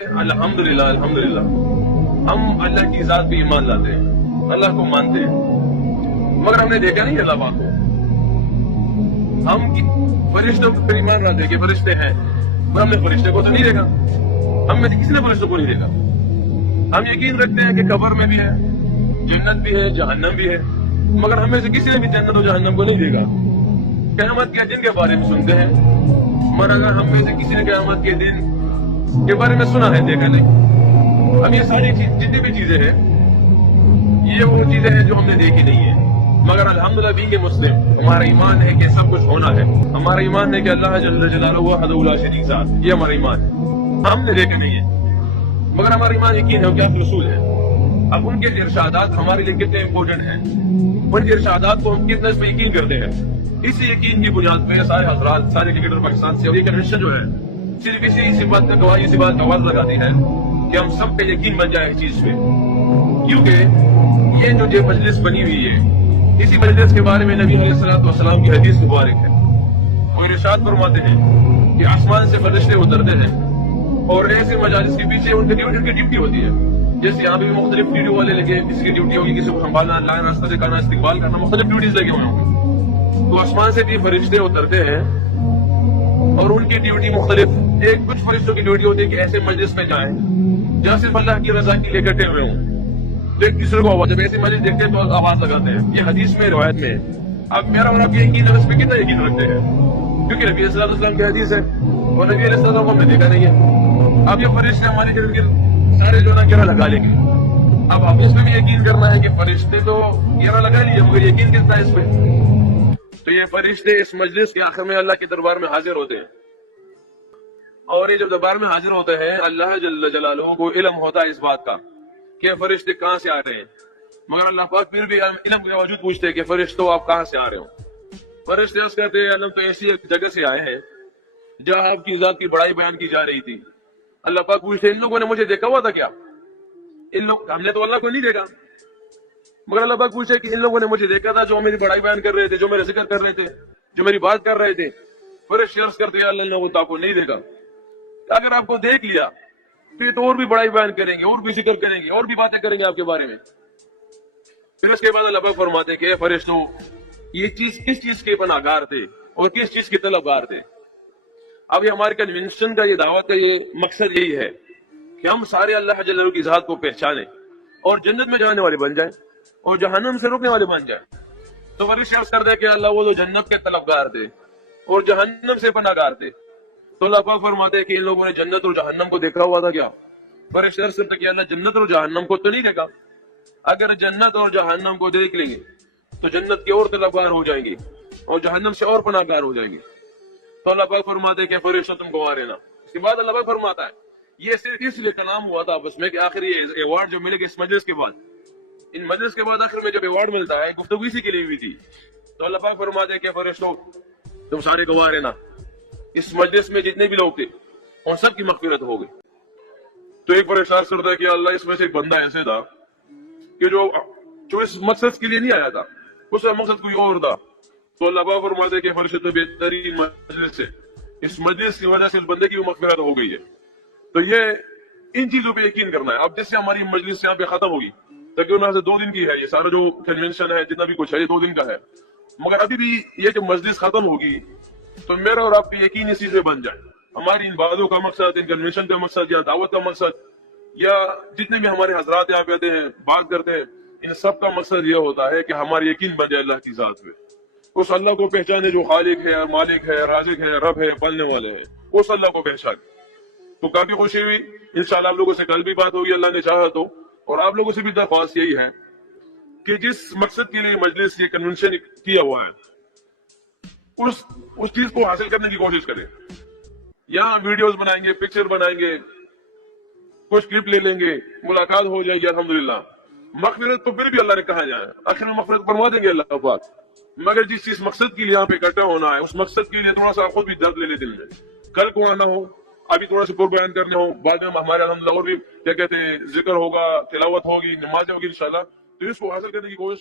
الحمدللہ الحمدللہ ہم اللہ کی ذات پہ ایمان لاتے ہیں، اللہ کو مانتے ہیں، مگر ہم نے دیکھا نہیں اللہ پاک کو۔ ہم فرشتوں پر ایمان لاتے ہیں کہ فرشتے ہیں، مگر ہم نے فرشتے کو تو نہیں دیکھا، ہم میں سے کسی نے فرشتوں کو نہیں دیکھا۔ ہم یقین رکھتے ہیں کہ قبر میں بھی ہے، جنت بھی ہے، جہنم بھی ہے، مگر ہم میں سے کسی نے بھی جنت اور جہنم کو نہیں دیکھا۔ قیامت کے دن کے بارے میں سنتے ہیں، مگر اگر ہم میں سے کسی نے قیامت کے دن کے بارے میں سنا ہے، دیکھا نہیں۔ اب یہ ساری جتنی بھی چیزیں ہیں، یہ وہ چیزیں ہیں جو ہم نے دیکھی نہیں ہیں، مگر الحمدللہ بینگ مسلم ہمارا ایمان ہے کہ سب کچھ ہونا ہے۔ ہمارا ایمان ہے کہ اللہ جل جلالہ وحدہ لا شریک ذات، یہ ہمارا ایمان ہے۔ ہم نے دیکھا نہیں ہے، مگر ہمارا ایمان یقین ہے کہ آپ رسول ہیں۔ اب ان کے ارشادات ہمارے لیے کتنے امپورٹنٹ ہیں، ان کے ارشادات کو ہم کتنا اس پہ یقین کرتے ہیں۔ اسی یقین کی بنیاد پہ سارے حضرات، سارے کرکٹر پاکستان سے، اور یہ کنونشن جو ہے صرف اسی بات کا گواہی، اسی بات کا آواز لگاتی ہے کہ ہم سب پہ یقین بن جائے اس چیز پہ، کیونکہ یہ جو مجلس بنی ہوئی ہے، اسی مجلس کے بارے میں نبی علیہ الصلوۃ والسلام کی حدیث مبارک ہے۔ وہ ارشاد فرماتے ہیں کہ آسمان سے فرشتے اترتے ہیں اور ایسے مجالس کے پیچھے ان کی ڈیوٹی ہوتی ہے، جیسے یہاں پہ بھی مختلف ویڈیو والے لگے، کسی کی ڈیوٹی ہوگی کسی کو سنبھالنا، لائن راستہ دکھانا، استقبال کرنا، مختلف ڈیوٹیز لگے ہوئے ہوں گے۔ تو آسمان سے بھی فرشتے اترتے ہیں اور ان کی ڈیوٹی مختلف، ایک کچھ فرشتوں کی ڈیوٹی ہوتی ہے کہ ایسے مجلس میں جائیں جہاں صرف اللہ کی رضا کے لیے اکٹھے ہوئے ہوں، تو ایک دوسرے کو جب ایسے مجلس دیکھتے ہیں تو آواز لگاتے ہیں۔ یہ حدیث میں، روایت میں ہے۔ اب میرا اور آپ یقین ہے، اس پہ کتنا یقین رکھتے ہیں، کیونکہ نبی صلی اللہ علیہ وسلم کی حدیث ہے اور نبی علیہ السلام کو ہم نے دیکھا نہیں ہے۔ اب یہ فرشتے ہماری جگہ سارے جو نا گرہ لگا لیں گے، اب ہم اس پہ بھی یقین کرنا ہے کہ فرشتے تو گرہ لگا لیے، مگر یقین کتنا ہے اس پہ؟ تو یہ فرشتے اس مجلس کے آخر میں اللہ کے دربار میں حاضر ہوتے ہیں، اور یہ جب دربار میں حاضر ہوتے ہیں، اللہ جل جلالہ کو علم ہوتا ہے اس بات کا کہ فرشتے کہاں سے آ رہے ہیں، مگر اللہ پاک پھر بھی علم کے باوجود پوچھتے ہیں کہ فرشتوں آپ کہاں سے آ رہے ہو؟ فرشتے اس کہتے ہیں علم تو ایسی ایک جگہ سے آئے ہیں جہاں آپ کی ذات کی بڑائی بیان کی جا رہی تھی۔ اللہ پاک پوچھتے ہیں ان لوگوں نے مجھے دیکھا ہوا تھا کیا؟ ہم نے تو اللہ کو نہیں دیکھا، مگر اللہ پاک پوچھے کہ ان لوگوں نے مجھے دیکھا تھا جو میری بڑائی بیان کر رہے تھے، جو میرا ذکر کر رہے تھے، جو میری بات کر رہے تھے؟ فرشتے عرض کرتے ہیں اللہ نے تو آپ کو نہیں دیکھا۔ اگر آپ کو دیکھ لیا پھر تو اور بھی بڑائی بیان کریں گے، اور بھی ذکر کریں گے، اور بھی باتیں کریں گے آپ کے بارے میں۔ پھر اس کے بعد اللہ پاک فرماتے ہیں کہ اے فرشتوں، یہ چیز کس چیز کے پناہ گار تھے اور کس چیز کے طلبگار تھے؟ اب یہ ہمارے کنونشن کا، یہ دعوت کا یہ مقصد یہی ہے کہ ہم سارے اللہ جل جلالہ کی ذات کو پہچانیں اور جنت میں جانے والے بن جائیں اور جہنم سے روکنے والے بن جائیں۔ تو فرشتے عرض کرتے ہیں کہ اللہ وہ تو جنت کے طلبگار تھے اور جہنم سے پناہ گار تھے۔ تو اللہ پاک فرماتے ہیں کہ ان لوگوں نے جنت اور جہنم کو دیکھا ہوا تھا کیا؟ فرشتے عرض کرتے ہیں کہ اللہ جنت اور جہنم کو تو نہیں دیکھا، اگر جنت اور جہنم کو دیکھ لیں گے تو جنت کے اور طلبگار ہو جائیں گے اور جہنم سے اور پناہ گار ہو جائیں گے۔ تو اللہ پاک فرماتے ہیں کہ فرشتوں تم گواہ رہنا۔ اس کے بعد اللہ پاک فرماتا ہے یہ صرف اس لیے کلام ہوا تھا آپس میں کہ آخر یہ ایوارڈ جو ملے گا اس مجلس کے بعد، ان مجلس کے بعد آخر میں جب ایوارڈ ملتا ہے، گفتگو اسی کے لیے ہوئی تھی۔ تو اللہ پاک فرماتے ہیں کہ فرشتوں تم سارے گواہ رہنا، اس مجلس میں جتنے بھی لوگ تھے ان سب کی مغفرت ہو گئی۔ تو ایک فرشتہ عرض کرتا ہے کہ اللہ اس میں سے ایک بندہ ایسے تھا کہ جو اس مقصد کے لیے نہیں آیا تھا، اس کا مقصد کوئی اور تھا۔ تو اللہ پاک فرماتے ہیں کہ فرشتوں بہترین مجلس سے، اس مجلس کی وجہ سے اس بندے کی بھی مغفرت ہو گئی ہے۔ تو یہ ان چیزوں پہ یقین کرنا ہے۔ اب جس سے ہماری مجلس یہاں پہ ختم ہوگی، تقریباً سے 2 دن کی ہے، یہ سارا جو کنونشن ہے جتنا بھی کچھ ہے یہ 2 دن کا ہے، مگر ابھی بھی یہ جو مجلس ختم ہوگی تو میرا اور آپ کی یقین اس چیز میں بن جائے۔ ہماری ان باتوں کا مقصد، ان کنونشن کا مقصد یا دعوت کا مقصد یا جتنے بھی ہمارے حضرات یہاں پہ آتے ہیں بات کرتے ہیں، ان سب کا مقصد یہ ہوتا ہے کہ ہماری یقین بن جائے اللہ کی ذات پہ، اس اللہ کو پہچانے جو خالق ہے، مالک ہے، رازق ہے، رب ہے، پالنے والے ہے، اس اللہ کو پہچانے۔ تو کافی خوشی ہوئی، انشاءاللہ آپ لوگوں سے کل بھی بات ہوگی اللہ نے چاہا تو، اور آپ لوگوں سے بھی درخواست یہی ہے کہ جس مقصد کے لیے مجلس یہ کنونشن کیا ہوا ہے اس چیز کو حاصل کرنے کی کوشش کریں۔ یہاں ویڈیوز بنائیں گے، پکچر بنائیں گے، کچھ کلپ لے لیں گے، ملاقات ہو جائے گی الحمدللہ۔ مغفرت تو پھر بھی اللہ نے کہا جائے، آخر میں مغفرت فرما دیں گے اللہ پاک، مگر جس چیز مقصد کے لیے یہاں پہ اکٹھا ہونا ہے اس مقصد کے لیے تھوڑا سا خود بھی درد لے لے دل میں، کل کو آنا ہو، ابھی تھوڑا سا پر بیان کرنے ہو، بعد میں ہمارے الحمدللہ اور بھی کیا کہتے ہیں ذکر ہوگا، تلاوت ہوگی، نمازیں ہوگی انشاءاللہ، تو اس کو حاصل کرنے کی کوشش کریں۔